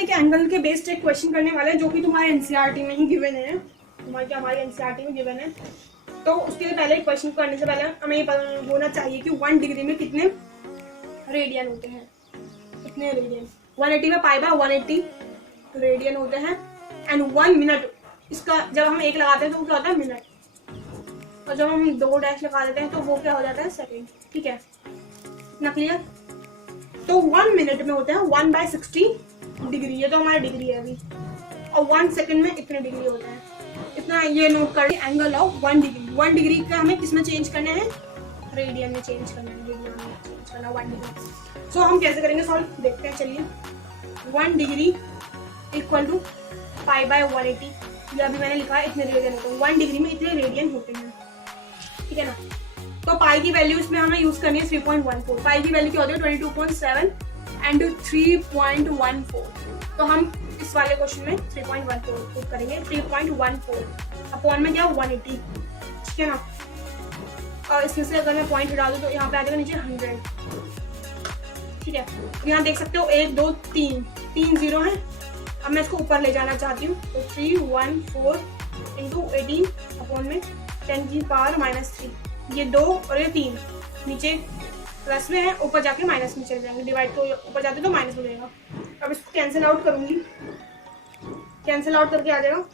एक एंगल के बेस्ड एक क्वेश्चन करने वाले हैं जो कि तुम्हारे एनसीईआरटी में ही गिवन है, हमारे एनसीईआरटी में गिवन है। तो उसके लिए पहले क्वेश्चन करने से पहले हमें ये होना चाहिए कि 1 डिग्री में कितने रेडियन होते हैं, कितने रेडियन। 180 में पाई बाय 180 रेडियन होते हैं। एंड 1 मिनट, इसका जब हम 1 लगाते हैं तो वो क्या होता है मिनट, और जब हम 2 डैश लगा देते हैं तो वो क्या हो जाता है सेकेंड। ठीक है, इतना क्लियर। तो 1 मिनट में होते हैं 1/60 डिग्री, ये तो हमारा डिग्री है अभी, और 1 सेकंड में इतने डिग्री होते हैं। इतना ये नोट कर एंगल ऑफ 1 डिग्री। 1 डिग्री का हमें किसमें चेंज करना है, रेडियन में चेंज करना है, रेडियन में चेंज करना 1 डिग्री। सो हम कैसे करेंगे सॉल्व, देखते हैं चलिए। 1 degree equal to pi by 180, ये अभी मैंने लिखा है इतने रेडियन होते हैं, 1 डिग्री में इतने रेडियन होते हैं। ठीक है ना। तो पाई की वैल्यू इसमें हमें यूज करनी है 3.14। पाई की वैल्यू क्या होती है 22.7 एंड 3.14। तो हम इस वाले क्वेश्चन में 3.14 पुट करेंगे। 3.14 अपॉन में क्या 180। ठीक है ना। और इसमें से अगर मैं पॉइंट हटा दूँ तो यहाँ पे आ जाएगा नीचे 100। ठीक है, यहाँ देख सकते हो 1 2 3 जीरो है। अब मैं इसको ऊपर ले जाना चाहती हूँ, तो 314 इंटू 18 अपॉन में 10 की पावर -3। ये 2 और ये 3 नीचे प्लस में है, ऊपर जाके माइनस में चले जाएंगे। डिवाइड तो ऊपर जाते तो माइनस हो जाएगा। अब इसको कैंसिल आउट करूंगी, कैंसिल आउट करके आ जाएगा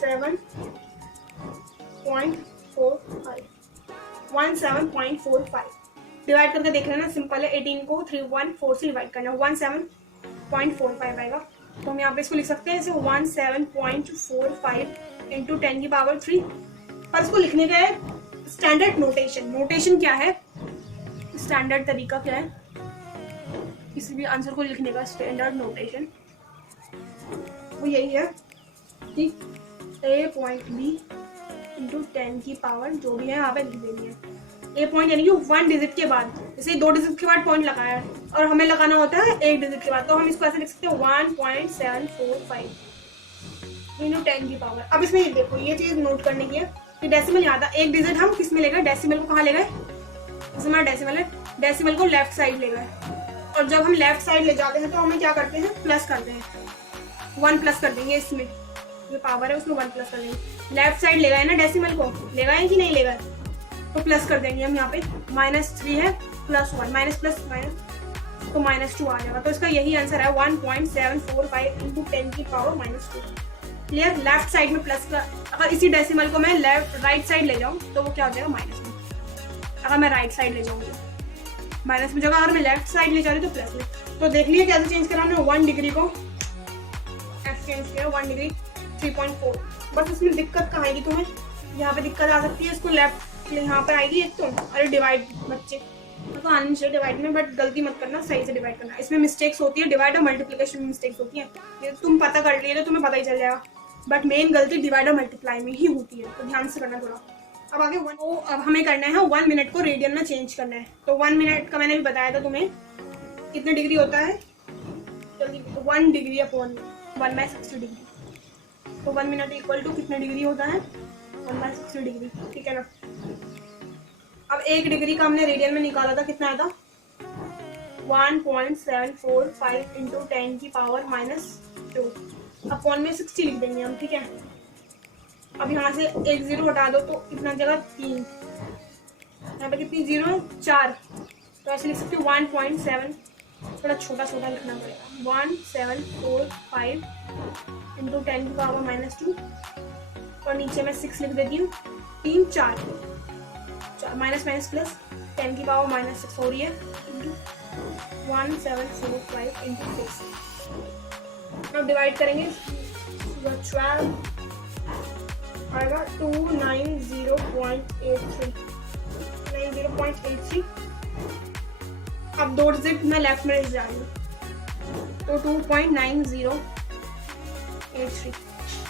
17.45। डिवाइड करके देख लेना, सिंपल है। 18 को 314 से डिवाइड करना, 17.45 आएगा। तो हम यहाँ पे इसको लिख सकते हैं, 17.45 इंटू 10 की पावर 3। पर इसको लिखने का है स्टैंडर्ड नोटेशन। नोटेशन क्या है, स्टैंडर्ड तरीका क्या है किसी भी आंसर को लिखने का, स्टैंडर्ड नोटेशन वो यही है कि a पॉइंट b इंटू 10 की पावर जो भी है यहाँ पे लिख देनी है। ए पॉइंट यानी कि 1 डिजिट के बाद, जैसे 2 डिजिट के बाद पॉइंट लगाया है और हमें लगाना होता है 1 डिजिट के बाद, तो हम इसको ऐसे लिख सकते हैं 1.745 इंटू 10 की पावर। अब इसमें ये देखो, ये चीज नोट करने की है कि डेसिमल यहाँ था, 1 डिजिट हम किस में ले गए, डेसिमल को कहाँ ले गए, जैसे हमारा डेसिमल है, डेसिमल को लेफ्ट साइड ले गए। और जब हम लेफ्ट साइड ले जाते हैं तो हमें क्या करते हैं, प्लस करते हैं, 1 प्लस कर देंगे। इसमें जो पावर है उसमें 1 प्लस कर देंगे। लेफ्ट साइड ले गए ना डेसिमल को, ले गए कि नहीं ले गए, तो प्लस कर देंगे हम। यहाँ पे -3 है, +1 माइनस प्लस माइनस तो -2 आ जाएगा। तो इसका यही आंसर है 1.745 इंटू 10 की पावर -2। क्लियर। लेफ्ट साइड में प्लस का, अगर इसी डेसिमल को मैं राइट साइड ले जाऊँ तो वो क्या हो जाएगा माइनस में। अगर मैं राइट साइड ले जाऊँगी माइनस में जगह, अगर मैं लेफ्ट साइड ले जा रही तो प्लस में। तो देख लिए कैसे चेंज करा हमने 1 डिग्री को, चेंज किया 1 डिग्री 3.4। बस उसमें दिक्कत कहाँ आएगी तुम्हें, यहाँ पे दिक्कत आ सकती है, इसको लेफ्ट यहाँ पर आएगी एक तो। अरे डिवाइड बच्चे तो आने चाहिए डिवाइड में, बट गलती मत करना, सही से डिवाइड करना। इसमें मिस्टेक्स होती है, डिवाइड और मल्टीप्लिकेशन में मिस्टेक्स होती है। ये तुम पता कर लिए तो तुम्हें पता ही चल जाएगा, बट मेन गलती डिवाइड और मल्टीप्लाई में ही होती है, तो ध्यान से करना थोड़ा। अब आगे अब हमें करना है 1 मिनट को रेडियन में चेंज करना है। तो 1 मिनट का मैंने भी बताया था तुम्हें कितने डिग्री होता है, जल्दी 1 डिग्री अपॉन 1/60 डिग्री। तो 1 मिनट इक्वल टू कितने डिग्री होता है, 1/60 डिग्री। ठीक है ना। अब 1 डिग्री का हमने रेडियन में निकाला था, कितना आया था 1.745 इंटू 10 की पावर -2 अपॉन में 60 लिख देंगे हम। ठीक है। अब यहाँ से 1 0 हटा दो तो कितना जगह 3, यहाँ पे कितनी 0 है 4, तो ऐसे लिख सकते हो 1.7, थोड़ा छोटा छोटा लिखना पड़ेगा, 1745 इंटू 10 की पावर -2 और नीचे मैं 6 लिख देती हूँ। 3 4 माइनस माइनस प्लस 10 की पावर -6 हो रही है, 1745 इंटू 6। अब डिवाइड करेंगे 12 आएगा 290.83। अब 2 डिजिट मैं लेफ्ट में ले जा रही हूँ, तो 2.9083।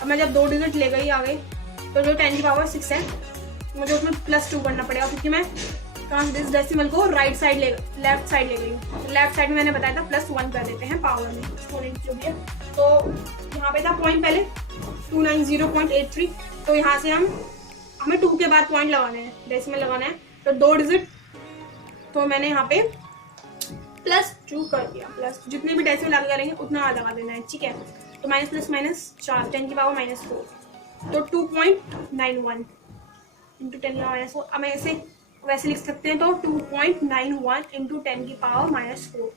अब मैं जब 2 डिजिट ले गई आगे, तो जो 10 की पावर 6 है मुझे उसमें +2 करना पड़ेगा, क्योंकि मैं इस डेसिमल को राइट साइड लेफ्ट साइड ले गई हूँ। तो लेफ्ट साइड में मैंने बताया था +1 कर देते हैं पावर में, एक्सपोनेंट जो भी है। तो यहाँ पे था पॉइंट पहले 290.83, तो यहाँ से हमें 2 के बाद पॉइंट लगाना है, डेसिमल लगाना है। तो 2 डिजिट, तो मैंने यहाँ पे +2 कर दिया, प्लस जितने भी डेसिमल आगे करेंगे उतना आ लगा देना है, ठीक है। तो माइनस प्लस माइनस 4, 10 की पावर -4, तो 2.91 इंटू 10 की पावर -4। अब मैं ऐसे वैसे लिख सकते हैं, तो 2.91 इंटू 10 की पावर -4,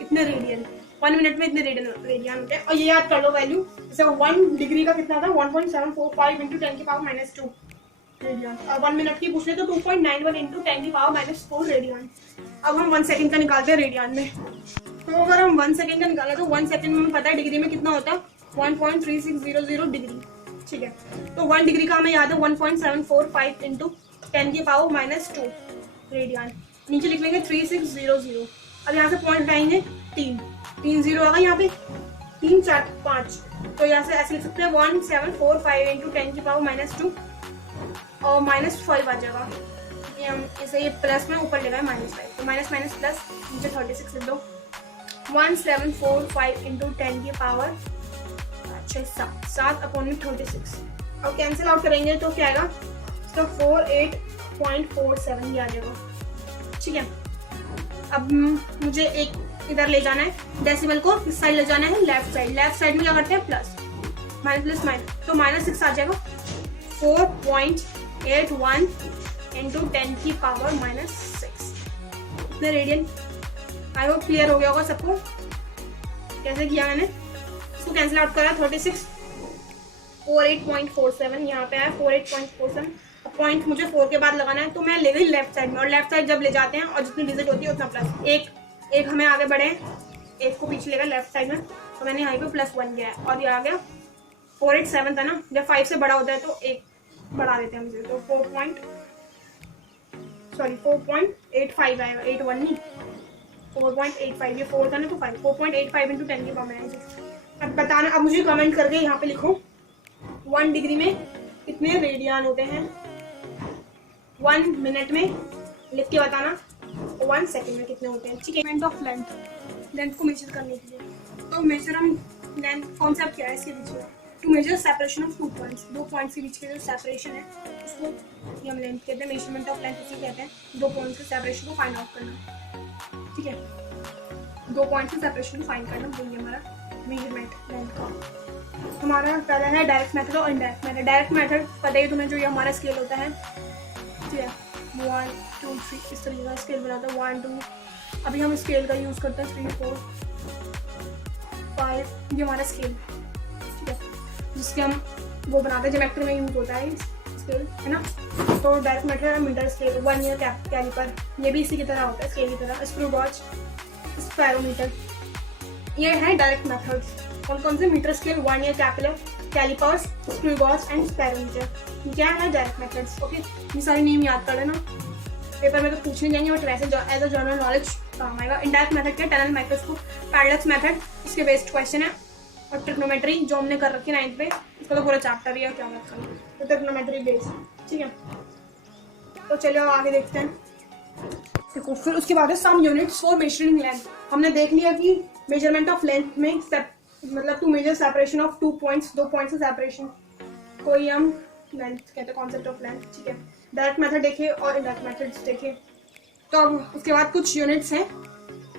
इतने रेडियन। 1 मिनट में इतने रेडियन होते हैं। और ये याद कर लो वैल्यू, जैसे 1 डिग्री का कितना था, 1.745 इंटू 10 की पावर -2 रेडियन। और 1 मिनट की पूछ रहे तो 2.91 इंटू 10 की पावर -4 रेडियन। अब हम 1 सेकंड का निकालते हैं रेडियन में। तो अगर हम 1 सेकंड का निकालें तो 1 सेकंड में पता है डिग्री में कितना होता है, 1.3600 डिग्री, ठीक है। तो 1 डिग्री का हमें याद है 1.745 इंटू 10 की पावर -2 रेडियन। नीचे लिख लेंगे 3600। अब यहाँ से पॉइंट आएंगे 3 जीरो होगा यहाँ पे, 3 4 5, तो यहाँ से ऐसे लिख सकते हैं 1745 इंटू 10 की पावर -2 और -5 आ जाएगा। ये हम इसे ये प्लस में ऊपर ले गए -5, तो माइनस माइनस प्लस, नीचे 36 लिख दो। 1745 इंटू 10 की पावर 7 अपॉन में 36। अब कैंसिल आउट करेंगे तो क्या आएगा, इसका 48.47 ये आ जाएगा, ठीक है। अब मुझे एक इधर ले जाना है, डेसिमल को इस साइड ले जाना है, लेफ्ट साइड में क्या करते हैं प्लस, माइनस प्लस माइनस, तो -6 आ जाएगा। 4.81 इंटू 10 की पावर -6, इतने रेडियन। आई होप क्लियर हो गया होगा सबको कैसे किया मैंने। इसको कैंसिल आउट करा, 36 48.47 यहाँ पे आया 48.47। पॉइंट मुझे 4 के बाद लगाना है, तो मैं ले गई लेफ्ट साइड में, और लेफ्ट साइड जब ले जाते हैं और जितनी डिजिट होती है उतना प्लस। एक हमें आगे बढ़े, एक को पीछे लेगा लेफ्ट साइड में, तो मैंने यहाँ पे +1 किया है, और ये आ गया 487 था ना, जब 5 से बड़ा होता है तो एक बढ़ा देते हैं मुझे, तो 4.85 आएगा, 81 नहीं 4.85, ये 4 था ना तो 5, 4.85 इंटू 10 की पावर -6। अब बताना, अब मुझे कमेंट करके यहाँ पे लिखो 1 डिग्री में कितने रेडियन होते हैं, 1 मिनट में लिख के बताना, 1 सेकंड में कितने होते हैं, ठीक है। मोमेंट ऑफ लेंथ को मेजर करने के लिए, तो मेजर हम लेंथ कॉन्सेप्ट क्या है इसके बीच में, to measure separation of 2 points, 2 points के बीच के जो सेपरेशन है उसको हम लेंथ कहते हैं, मेजरमेंट ऑफ लेंथ उसे कहते हैं। 2 पॉइंट्स के सेपरेशन को फाइंड आउट करना, ठीक है। 2 पॉइंट्स के सेपरेशन को फाइंड करना, वही हमारा मेजरमेंट लेंथ का। हमारा पहला है डायरेक्ट मेथड और इनडायरेक्ट मेथड। डायरेक्ट मेथड पता ही तुम्हें, जो ये हमारा स्केल होता है, ठीक है, 1 2 3 इस तरीके का स्केल बनाता है, 1 2। अभी हम स्केल का यूज़ करते हैं 3 4 5, ये हमारा स्केल, ठीक है, जिसके हम वो बनाते हैं, ज्योमेट्री में यूज होता है स्केल, है ना। तो डायरेक्ट मेथड, मीटर स्केल, 1 ईयर कैलिपर, ये भी इसी की तरह होता है, स्केल की तरह। स्क्रू गॉज, स्पैरोमीटर, ये है डायरेक्ट मेथड्स। कौन से, मीटर स्केल, 1 ईयर callipers, screw gauge and spherometer, क्या है डायरेक्ट मेथड्स, ओके। ये सारी नेम याद कर लेना, पेपर में तो पूछने जाएंगे, बट वैसे एज अ जनरल नॉलेज काम आएगा। इनडायरेक्ट मेथड क्या, टनल माइक्रोस्कोप, पैरेलक्स मेथड, इसके बेस्ड क्वेश्चन है। और ट्रिग्नोमेट्री जो हमने कर रखी 9th में, इसका तो पूरा चैप्टर ही है, क्या बात करें, तो ट्रिग्नोमेट्री बेस्ड, ठीक है। तो चलिए आगे देखते हैं। देखो फिर उसके बाद है some units for measuring length. हमने देख लिया कि मेजरमेंट ऑफ लेंथ में मतलब to measure separation of 2 points, 2 points से सेपरेशन को ही हम लेंथ कहते हैं, कॉन्सेप्ट ऑफ लेंथ, ठीक है। डायरेक्ट मेथड देखे और इनडायरेक्ट मेथड्स देखे। तो अब उसके बाद कुछ यूनिट्स हैं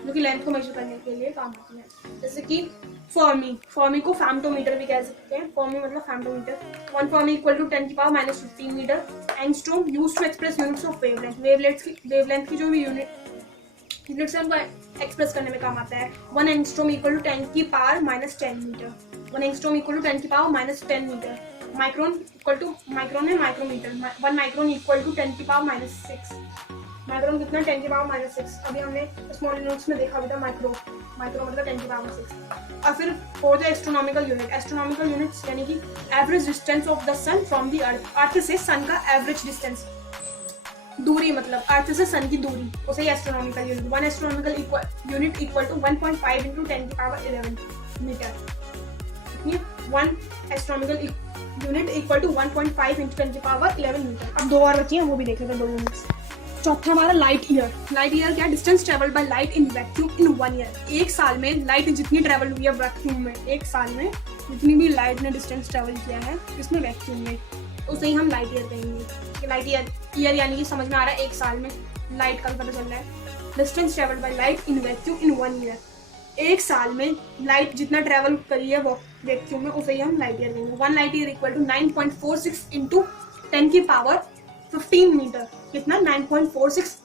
जो कि लेंथ को मेजर करने के लिए काम आती हैं, जैसे कि फॉर्मी को फैम्टोमीटर भी कह सकते हैं। फॉर्मी मतलब फैम्टोमीटर। 1 फॉर्मी इक्वल टू 10 की power -15 metre. Angstrom used to express units of wavelength. Wavelength की जो भी यूनिट्स है उनको एक्सप्रेस करने में काम आता है। 1 एंगस्ट्रॉम इक्वल टू 10 की power -10 metre. 1 angstrom equal to 10 की power -10 metre. Micron equal to, micron है माइक्रोमीटर, 1 माइक्रोन इक्वल टू 10 की पावर -6। माइक्रोन कितना, 10 की पावर -6। अभी हमने स्मॉल यूनिट्स में देखा भी था, माइक्रो मतलब 10 की पावर 6। और फिर fourth astronomical unit. Astronomical units यानी कि average distance of the sun from the earth. Earth से सन का एवरेज डिस्टेंस, दूरी मतलब अर्थ से सन की दूरी, उसे ही astronomical unit. 1 astronomical unit equal to 1.5 into 10 की power 11 metre. 1 astronomical unit equal to 1.5 into 10 की पावर 11 मीटर। अब 2 और बची हैं, वो भी देख लेते हैं 2 यूनिट्स। चौथा हमारा लाइट ईयर। लाइट ईयर क्या, distance travelled by light in vacuum in 1 year. एक साल में लाइट जितनी ट्रेवल हुई है वैक्यूम में, एक साल में जितनी भी लाइट ने डिस्टेंस ट्रेवल किया है इसमें वैक्यूम में, उसे ही हम लाइट ईयर कहेंगे। लाइट ईयर यानी कि समझ में आ रहा है एक साल में लाइट का पता चल रहा है। Distance travelled by light in vacuum in 1 year. एक साल में लाइट जितना ट्रेवल करी है वो वैक्यूम में, उसे ही हम लाइट ईयर कहेंगे। 1 light year equal to 9.46 into 10 की पावर 15 मीटर। कितना? 9.46।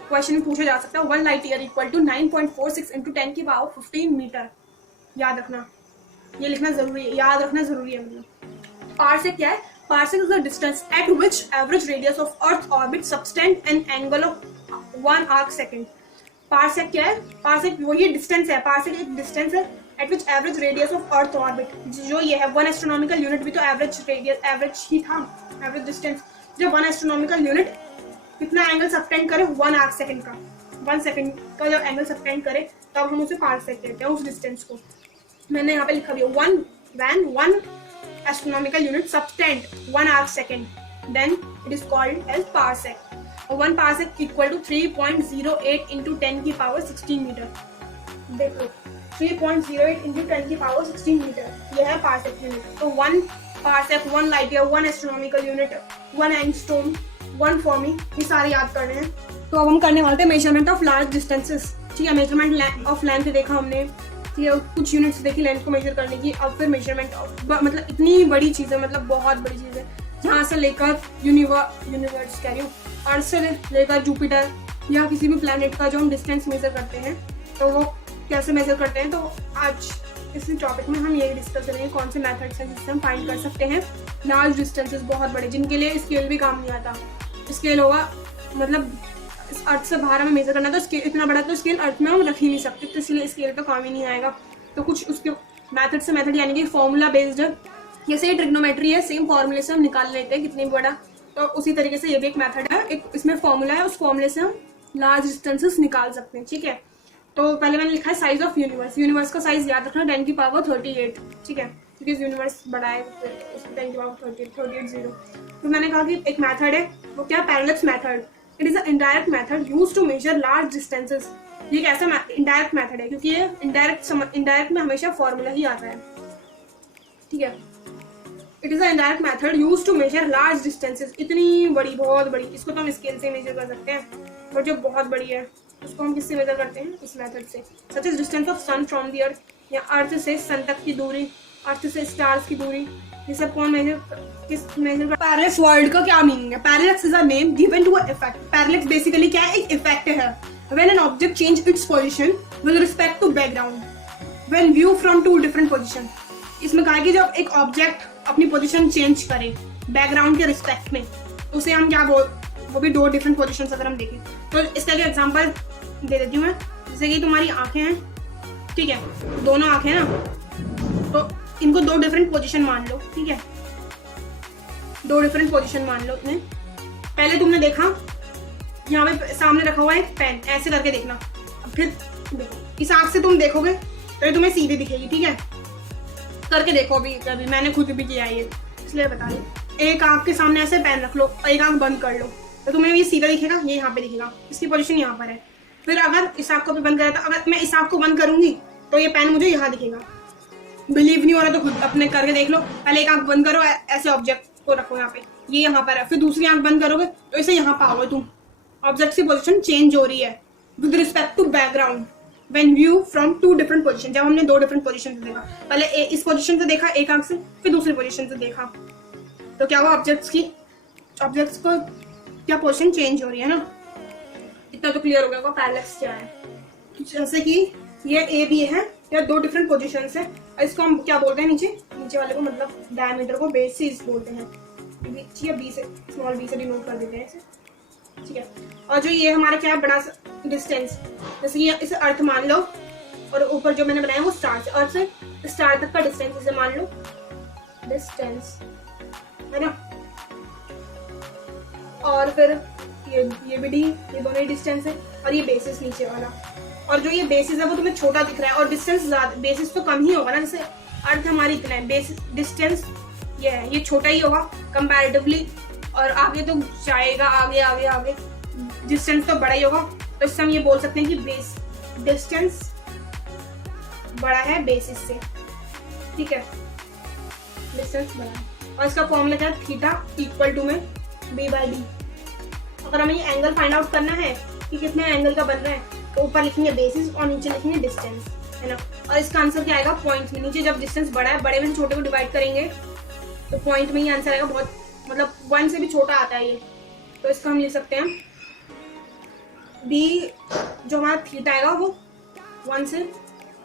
क्वेश्चन में पूछा जा सकता है 1 light year equal to 9.46 into 10 की पावर 15 मीटर। याद रखना, ये लिखना जरूरी है, याद रखना जरूरी है। मतलब पार्सेक क्या है? Parsec is the distance eight which average radius of earth orbit subtend an angle of 1 arc second. Parsec क्या है? पार्सेक वो ये डिस्टेंस है, पार्सेक एक डिस्टेंस है eight which average radius of earth orbit, जो ये है 1 एस्ट्रोनॉमिकल यूनिट भी तो एवरेज रेडियस, एवरेज ही था, एवरेज डिस्टेंस। जो 1 एस्ट्रोनॉमिकल यूनिट कितना एंगल सबटेंड करे? 1 आर्क सेकेंड का। 1 सेकेंड का जब एंगल सबटेंड करे तब हम उसे पार्सेक कहते हैं, उस डिस्टेंस को। मैंने यहाँ पे लिखा भी है 1 astronomical unit subtend 1 arc second, then it is called as parsec. 1 parsec equal to 3.08 into 10 की पावर 16 मीटर। देखो 3.08 into 10 की पावर 16 मीटर, यह है पार्सेक यूनिट। तो 1 parsec, 1 light year, 1 astronomical unit, 1 angstrom, 1 फॉर्मी, ये सारे याद करने हैं। तो अब हम करने वाले थे मेजरमेंट ऑफ लार्ज डिस्टेंसेस। ठीक है, मेजरमेंट ऑफ लेंथ देखा हमने, ठीक है, कुछ यूनिट्स देखी लेंथ को मेजर करने की। अब फिर मेजरमेंट ऑफ, मतलब इतनी बड़ी चीज़ है, मतलब बहुत बड़ी चीज़ है, जहाँ से लेकर यूनिवर्स कह रही हूँ, अर्थ से लेकर जुपिटर या किसी भी प्लैनेट का जो हम डिस्टेंस मेजर करते हैं तो वो कैसे मेजर करते हैं। तो आज इस टॉपिक में हम यही डिस्कस करेंगे कौन से मेथड्स हैं जिससे हम फाइंड कर सकते हैं लार्ज डिस्टेंसेस, बहुत बड़े, जिनके लिए स्केल भी काम नहीं आता। स्केल होगा मतलब इस अर्थ से बाहर हमें मेजर करना, तो स्केल इतना बड़ा तो स्केल अर्थ में हम रख ही नहीं सकते, तो इसलिए स्केल तो काम ही नहीं आएगा। तो कुछ उसके मेथड से मेथड यानी कि फॉर्मूला बेस्ड, जैसे ट्रिग्नोमेट्री है, सेम फॉर्मूले से हम निकाल लेते हैं कितनी बड़ा, तो उसी तरीके से ये भी एक मेथड है, एक इसमें फॉर्मूला है, उस फॉर्मूले से हम लार्ज डिस्टेंसेस निकाल सकते हैं। ठीक है, तो पहले मैंने लिखा है साइज ऑफ यूनिवर्स। यूनिवर्स का साइज याद रखना 10 की पावर 38। ठीक है, क्योंकि यूनिवर्स बड़ा है, उसकी 10 की पावर 38 तो मैंने कहा कि एक मेथड है, वो क्या? Parallax method. It is a indirect method used to measure large distances. ये एक ऐसा इनडायरेक्ट मेथड है, क्योंकि ये इनडायरेक्ट में हमेशा फॉर्मूला ही आता है। ठीक है, it is a indirect method used to measure large distances. इतनी बड़ी, बहुत बड़ी, इसको तो हम स्केल से मेजर कर सकते हैं, और जो बहुत बड़ी है उसको हम किससे मेजर करते हैं? इस मेथड से। Such is distance of sun from the earth, या अर्थ से सन तक की दूरी, अर्थ से स्टार्स की दूरी, ये सब कौन मेजर पैरेलक्स वर्ड का क्या मीनिंग है? Parallax is a name given to a effect. Parallax basically क्या है? एक इफेक्ट है। When an object change its position with respect to background when view from two different position. इसमें कहा है कि जब एक ऑब्जेक्ट अपनी पोजीशन चेंज करे बैकग्राउंड के रिस्पेक्ट में, उसे हम क्या वो भी 2 डिफरेंट पोजीशन अगर हम देखें तो इसका एक एग्जांपल दे देती हूँ मैं। जैसे कि तुम्हारी आंखें हैं, ठीक है, दोनों आंखें ना, तो इनको 2 डिफरेंट पोजीशन मान लो। ठीक है, 2 डिफरेंट पोजीशन मान लो इन्हें। पहले तुमने देखा यहाँ पे सामने रखा हुआ है एक पेन, ऐसे करके देखना। अब फिर देखो, इस आंख से तुम देखोगे तो ये तुम्हें सीधी दिखेगी। ठीक है, करके देखो अभी, कभी मैंने खुद भी किया है ये, इसलिए बता रही। एक आंख के सामने ऐसे पेन रख लो और एक आंख बंद कर लो, तो तुम्हें ये सीधा दिखेगा, ये यहाँ पे दिखेगा, इसकी पोजीशन यहाँ पर है। फिर अगर इस आंख को भी बंद करा, तो अगर मैं इस आंख को बंद करूंगी तो ये पेन मुझे यहाँ दिखेगा। बिलीव नहीं हो रहा तो खुद अपने करके देख लो। पहले एक आंख बंद करो, ऐसे ऑब्जेक्ट को रखो यहाँ पे, ये यहाँ पर है, फिर दूसरी आंख बंद करोगे तो इसे यहाँ पाओगे तुम। ऑब्जेक्ट की पोजीशन चेंज हो रही है with respect to background when view from 2 different position. जब हमने 2 डिफरेंट पोजीशन से देखा, पहले इस पोजीशन से देखा एक आंख से, फिर दूसरी पोजीशन से देखा, तो क्या हुआ? ऑब्जेक्ट्स को क्या पोजीशन चेंज हो रही है ना। इतना तो क्लियर हो गया पैरेलक्स क्या है। जैसे कि ये ए बी है, या 2 डिफरेंट पोजीशन है, इसको हम क्या बोलते हैं? नीचे वाले को, मतलब डायमीटर को बेसिस बोलते हैं। या बी से, स्मॉल बी से डिनोट कर देते हैं इसे। ठीक है, और जो ये हमारा क्या है? बड़ा डिस्टेंस, जैसे कि इसे अर्थ मान लो, और ऊपर जो मैंने बनाया वो स्टार से, अर्थ से स्टार तक का डिस्टेंस इसे मान लो डिस्टेंस, है ना। और फिर ये भी डी, ये दोनों ही डिस्टेंस है, और ये बेसिस नीचे वाला। और जो ये बेसिस है वो तुम्हें छोटा दिख रहा है, और डिस्टेंस बेसिस तो कम ही होगा ना, जैसे अर्थ हमारी इतना है, बेसिस डिस्टेंस ये है, ये छोटा ही होगा कंपैरेटिवली, और आगे तो जाएगा, आगे आगे आगे डिस्टेंस तो बड़ा ही होगा। तो इससे हम ये बोल सकते हैं कि बेस डिस्टेंस बड़ा है बेसिस से। ठीक है, डिस्टेंस बड़ा है, और इसका फॉर्मूला क्या है? थीटा इक्वल टू में b/d। अगर हमें ये एंगल फाइंड आउट करना है कि कितने एंगल का बन रहा है, तो ऊपर लिखेंगे बेसिस और नीचे लिखेंगे डिस्टेंस, है ना। और इसका आंसर क्या आएगा, पॉइंट में। नीचे जब डिस्टेंस बड़ा है, बड़े में छोटे को डिवाइड करेंगे तो पॉइंट में ही आंसर आएगा। बहुत मतलब 1 से भी छोटा आता है ये, तो इसका हम लिख सकते हैं बी, जो हमारा थीटा आएगा वो 1 से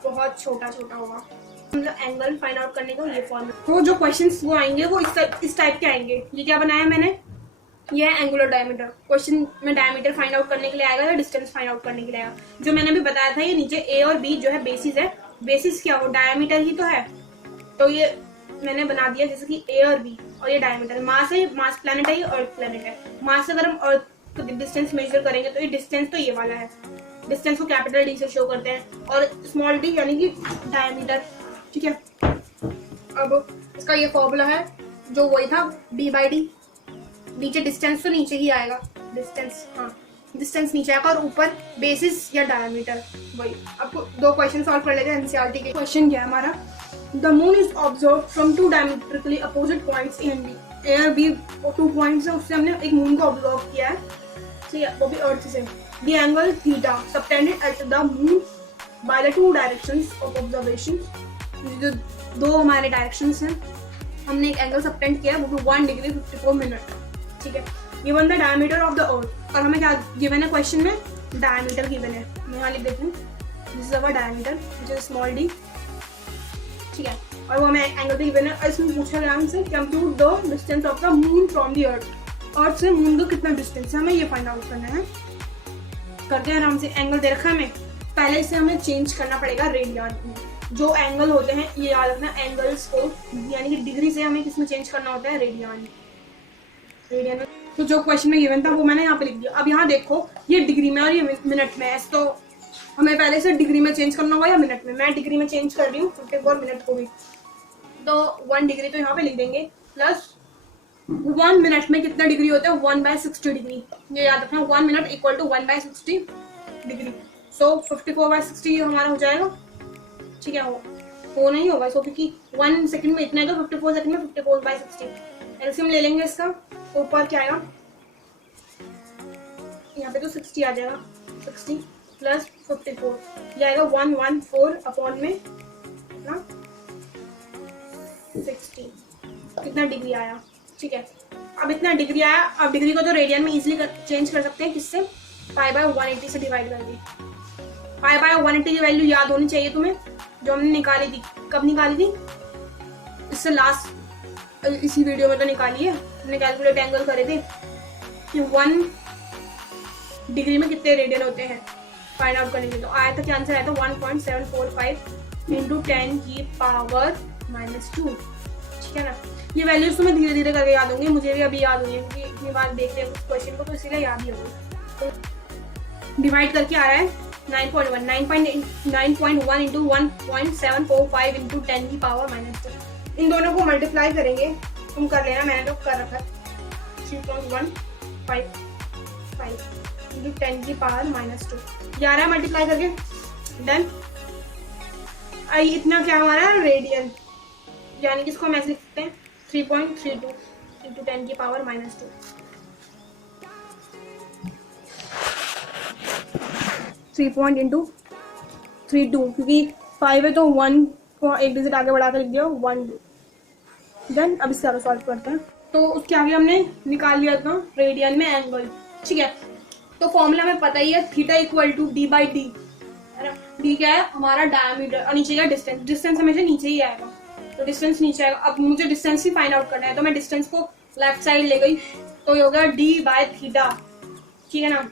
बहुत छोटा होगा। मतलब एंगल फाइंड आउट करने का ये फॉर्मूला। तो जो क्वेश्चंस वो आएंगे वो इस टाइप के आएंगे। ये क्या बनाया मैंने, ये है एंगुलर डायमीटर। क्वेश्चन में डायमीटर फाइंड आउट करने के लिए आएगा या डिस्टेंस फाइंड आउट करने के लिए आएगा। जो मैंने अभी बताया था, ये नीचे ए और बी जो है बेसिस है। बेसिस क्या हो, डायमीटर ही तो है, तो ये मैंने बना दिया जैसे कि ए और बी, और ये डायमीटर। मास है, मास प्लैनेट है, ये अर्थ प्लैनेट है। मास अगर हम अर्थ को डिस्टेंस मेजर करेंगे तो ये डिस्टेंस तो ये वाला है। डिस्टेंस को कैपिटल डी से शो करते हैं और स्मॉल डी यानी कि डायमीटर, ठीक है। अब इसका ये फॉर्मूला है जो वही था, डी बाई डी। नीचे डिस्टेंस तो नीचे ही आएगा, डिस्टेंस, हाँ डिस्टेंस नीचे आएगा, और ऊपर बेसिस या डायमीटर वही। आपको 2 क्वेश्चन सॉल्व कर लेते हैं एनसीईआरटी के। क्वेश्चन क्या है हमारा, the moon is observe from 2 diametrically opposite points in B. A और बी 2 पॉइंट्स है, उससे हमने एक मून को ऑब्जर्व किया है, ठीक है, वो भी अर्थ से। The angle theta subtended at the moon by the 2 directions of observation. जो 2 हमारे डायरेक्शंस हैं, हमने एक एंगल सबटेंड किया है, वो 1 डिग्री 54 मिनट, ठीक है। Given the diameter of the earth, और हमें क्या गिवन है क्वेश्चन में, डायमीटर गिवन है। मैं यहाँ लिख देती हूँ, this is our diameter which is small D, ठीक है। और वो हमें एंगल पे गिवन है, और इसमें पूछा गया हमसे compute the distance of the moon from the earth. Earth से मून का कितना डिस्टेंस है, हमें ये फाइंड आउट करना है। करते हैं आराम से। एंगल दे रखा है हमें, पहले इसे हमें चेंज करना पड़ेगा रेडियन में। जो एंगल होते हैं, ये याद रखना, एंगल्स को यानी कि डिग्री से हमें किसमें चेंज करना होता है, रेडियन। रेडियन में तो जो क्वेश्चन में गिवन था वो मैंने यहाँ पे लिख दिया। अब यहाँ देखो, ये डिग्री में और ये मिनट में है, तो हमें पहले से डिग्री में चेंज करना होगा या मिनट में। मैं डिग्री में चेंज कर रही हूँ, 54 मिनट को भी, तो 1 डिग्री तो यहाँ पे लिख देंगे, प्लस 1 मिनट में कितना डिग्री होता है, 1/60 डिग्री। ये याद रखना, 1 मिनट इक्वल टू 1/60 डिग्री। सो 54/60 हमारा हो जाएगा, ठीक है। वो नहीं होगा सो, क्योंकि 1 सेकंड में इतना है, तो 54 सेकंड में 54/60। एलसीएम ले लेंगे इसका, ऊपर क्या आएगा, यहाँ पे तो 60 आ जाएगा, 60 प्लस 54, ये आएगा 114 अपॉन में ना 60, कितना डिग्री आया, ठीक है। अब इतना डिग्री आया, अब डिग्री को तो रेडियन में इजीली चेंज कर सकते हैं, किससे, π/180 से डिवाइड कर दी। π/180 की वैल्यू याद होनी चाहिए तुम्हें, जो हमने निकाली थी। कब निकाली थी, इससे लास्ट इसी वीडियो में तो निकाली है, हमने कैलकुलेट एंगल करे थे कि 1 डिग्री में कितने रेडियन होते हैं फाइंड आउट करने के लिए। तो आया था, क्या आंसर आया था, 1.745 इंटू 10 की पावर -2, ठीक है ना। ये वैल्यूज तो मैं धीरे धीरे करके याद होंगी, मुझे भी अभी याद हुई है क्योंकि इतनी बार देख रहे हैं उस क्वेश्चन को, तो इसीलिए याद ही होगी। तो डिवाइड करके आ रहा है 9.1 इंटू 1.745 इंटू 10 की पावर -2। इन दोनों को मल्टीप्लाई करेंगे, तुम कर लेना, मैंने तो कर रखा है, 3.155 इंटू 10 की पावर -2। जा रहा है मल्टीप्लाई करके, डन। आई इतना क्या हमारा रेडियन, यानी कि इसको हम ऐसे लिख सकते हैं 3.32 इंटू 10 की पावर -2। 3.32 क्योंकि 5 है तो 1 को एक डिजिट आगे बढ़ा कर लिख दिया 1। देन अब इससे सॉल्व करते हैं। तो उसके आगे हमने निकाल लिया था रेडियन में एंगल, ठीक है। तो फॉर्मूला में पता ही है, theta equal to D by D, है ना। डी क्या है, हमारा डायमीटर, और नीचे का डिस्टेंस। डिस्टेंस हमेशा नीचे ही आएगा, तो डिस्टेंस नीचे आएगा। अब मुझे डिस्टेंस ही फाइंड आउट करना है, तो मैं डिस्टेंस को लेफ्ट साइड ले गई, तो ये हो गया डी बाय थीटा, ठीक है ना।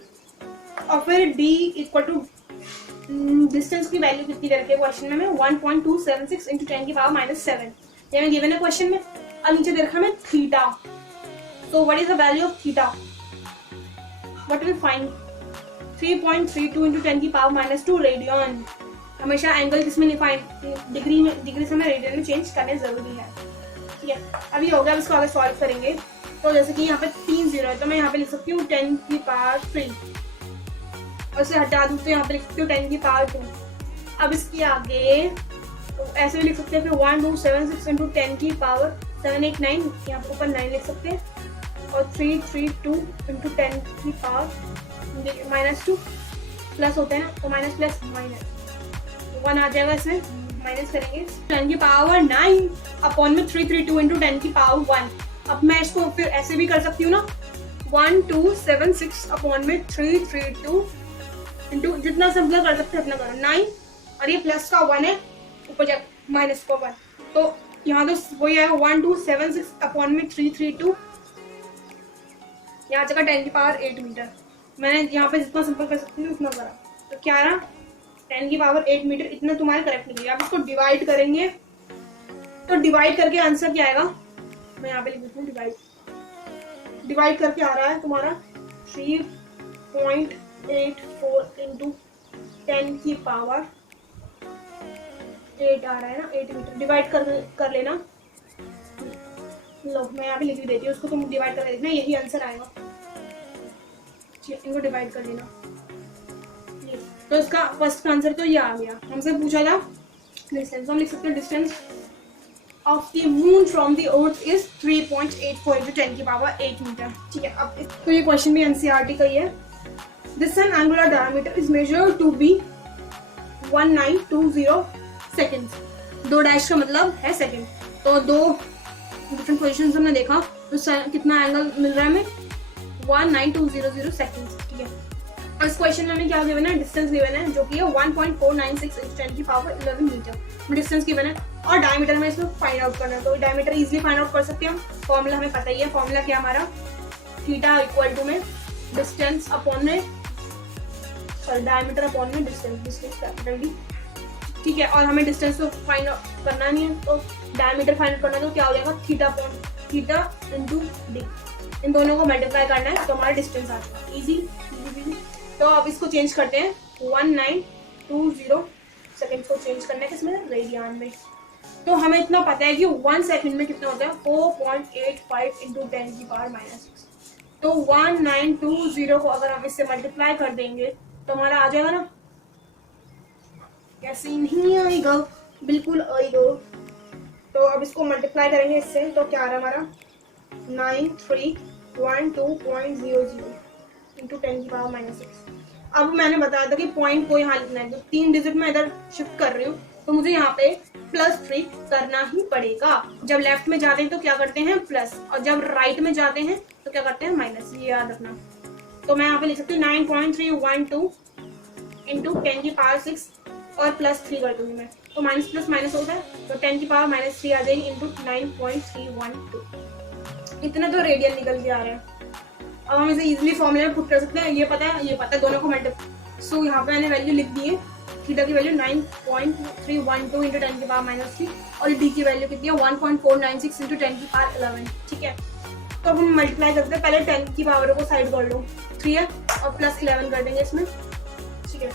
और फिर डी इक्वल टू डिस्टेंस की वैल्यू कितनी दे रखी है क्वेश्चन में, 1.276 इंटू 10 की पावर -7, ये मैं गिवन है क्वेश्चन में। और नीचे दे रखा है थीटा, तो what is the value of theta, what will find, 3.32 into 10 की पावर -2 रेडियन। हमेशा एंगल किसमें नहीं फाइंड, डिग्री में, डिग्री से हमें रेडियन में चेंज करने जरूरी है, ठीक है। अभी हो गया, अब इसको आगे सॉल्व करेंगे। तो जैसे कि यहाँ पे 3 0 है, तो मैं यहाँ पे लिख सकती हूँ 10 की पावर 3, और इसे हटा दूँ तो यहाँ पे लिख सकती हूँ 10 की पावर 2। अब इसके आगे तो ऐसे भी लिख सकते हैं, फिर 1276 इंटू 10 की पावर 789, यहाँ पे ऊपर 9 लिख सकते हैं, और 332 इंटू 10 की पावर -2 प्लस होते हैं तो माइनस प्लस माइनस 1 आ जाएगा, इसमें माइनस करेंगे 10 की पावर 9 अपॉन में 332 इंटू 10 की पावर 1। अब मैं इसको फिर ऐसे भी कर सकती हूँ ना, 1276 अपॉन में 332 इंटू, जितना सिंपल कर सकते हैं उतना करो, 9 और ये प्लस का 1 है, ऊपर जा माइनस का 1, तो यहाँ तो वही आएगा 1276 अपॉन में 332, यहाँ जगह 10 की पावर 8 मीटर। मैंने यहाँ पे जितना सिंपल कर सकती हूँ उतना करा, तो क्या रहा 10 की पावर 8 मीटर, इतना तुम्हारे करेक्ट निकलेगा। आप इसको डिवाइड करेंगे तो डिवाइड करके आंसर क्या आएगा, मैं यहाँ पे लिख देती हूँ डिवाइड करके आ रहा है तुम्हारा 3.84 इंटू 10 की पावर 8 आ रहा है ना, 8 मीटर। डिवाइड कर लेना, लो मैं यहाँ पे लिख देती हूँ उसको, तुम डिवाइड कर देखना, यही आंसर आएगा। इनको डिवाइड कर लेना, तो इसका फर्स्ट आंसर तो ये आ गया। हमसे पूछा था डिस्टेंस, हम लिख सकते हैं distance of the moon from the earth is 3.84 into 10 की पावर 8 मीटर। ठीक है, अब तो ये क्वेश्चन भी एनसीईआरटी का ही है। This an angular diameter is measured to be 1920 seconds. 2 dash का मतलब है सेकेंड, तो 2 डिफरेंट पोजिशन हमने देखा, तो कितना एंगल मिल रहा है हमें 19200 सेकेंड्स। ठीक है, और इस क्वेश्चन में हमें क्या गिवन है, डिस्टेंस गिवन है जो कि है 1.496 इंटू 10 की पावर 11 मीटर डिस्टेंस गिवन है, और डायमीटर में इसमें फाइंड आउट करना है। तो डायमीटर इजीली फाइंड आउट कर सकते हैं हम, फॉर्मूला हमें पता ही है। फॉर्मूला क्या हमारा, थीटा इक्वल टू में डिस्टेंस अपॉन में, सॉरी डायमीटर अपॉन में डिस्टेंस कैपिटल डी। ठीक है, और हमें डिस्टेंस को फाइंड आउट करना नहीं है, तो डायमीटर फाइंड आउट करना है, तो क्या हो जाएगा theta upon theta into D, इन दोनों को मल्टीप्लाई करना है तो हमारा डिस्टेंस आ जाएगा। इजी। तो अब इसको चेंज करते हैं, 1920 सेकेंड को चेंज करना है किसमें, रेडियन में। तो हमें इतना पता है कि 1 सेकंड में कितना होता है 4.85 इंटू 10 की पावर -6। तो 1920 को अगर हम इससे मल्टीप्लाई कर देंगे तो हमारा आ जाएगा ना, कैसे नहीं आएगा, बिल्कुल आएगा। तो अब इसको मल्टीप्लाई करेंगे इससे, तो क्या आ रहा है हमारा 9312.00 इंटू 10 की पावर -6। अब मैंने बताया था कि पॉइंट को यहाँ लिखना है, तो 3 डिजिट में इधर शिफ्ट कर रही हूँ, तो मुझे यहाँ पे +3 करना ही पड़ेगा। जब लेफ्ट में जाते हैं तो क्या करते हैं प्लस, और जब राइट में जाते हैं तो क्या करते हैं माइनस, ये याद रखना। तो मैं यहाँ पे लिख सकती हूँ 9.312 इंटू 10 की पावर 6 और +3 कर दूंगी मैं, तो माइनस प्लस माइनस होता है, तो 10 की पावर -3 आ जाएगी इंटू 9.312। इतना तो रेडियन निकल के आ रहा है। अब हम इसे इजीली फॉर्मूला में पुट कर सकते हैं, ये पता है दोनों को मल्टीप्लाई। सो यहाँ पे मैंने वैल्यू लिख दी है, थीटा की वैल्यू 9.312 इंटू 10 की पावर -3, और डी की वैल्यू कितनी है 1.496 इंटू 10 की पावर 11। ठीक है, तो अब हम मल्टीप्लाई करते हैं, पहले 10 की पावर को साइड कर लो, 3 है और +11 कर देंगे इसमें। ठीक है,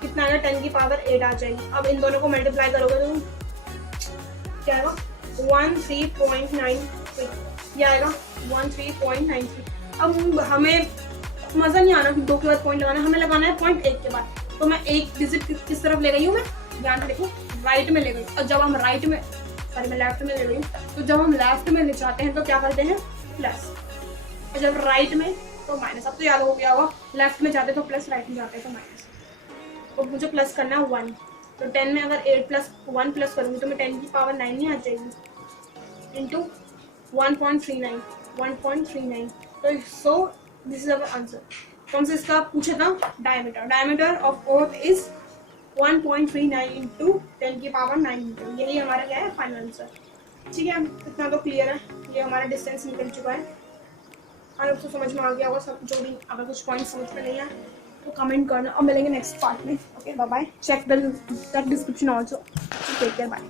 कितना आएगा 10 की पावर 8 आ जाएगी। अब इन दोनों को मल्टीप्लाई करोगे तो क्या आएगा 13.93, ये आएगा 13.93। अब हमें मजा नहीं आना कि 2 के बाद पॉइंट लगाना, हमें लगाना है पॉइंट 1 के बाद। तो मैं एक डिजिट किस तरफ ले गई हूँ, मैं ध्यान से देखो, राइट में ले गई, और जब हम राइट में मैं लेफ्ट में ले गई हूँ, तो जब हम लेफ्ट में ले जाते हैं तो क्या करते हैं प्लस, और जब राइट में तो माइनस। अब तो याद हो गया होगा, लेफ्ट में जाते तो प्लस, राइट में जाते तो माइनस। तो मुझे प्लस करना है 1, तो 10 में अगर 8 + 1 प्लस करूँगी तो मैं 10 की पावर 9 नहीं आ जाएगी, इंटू 1.39। तो so this is our answer. तो हमसे इसका पूछा था diameter of earth is 1.39 into 10 की पावर 9 मीटर। यही हमारा क्या है फाइनल आंसर। ठीक है, इतना तो क्लियर है, ये हमारा डिस्टेंस निकल चुका है। और आपको समझ में आ गया होगा सब, जो भी अगर कुछ पॉइंट समझ में नहीं आए तो कमेंट करना, और मिलेंगे नेक्स्ट पार्ट में। Okay, bye bye, check the description also. Take care, bye.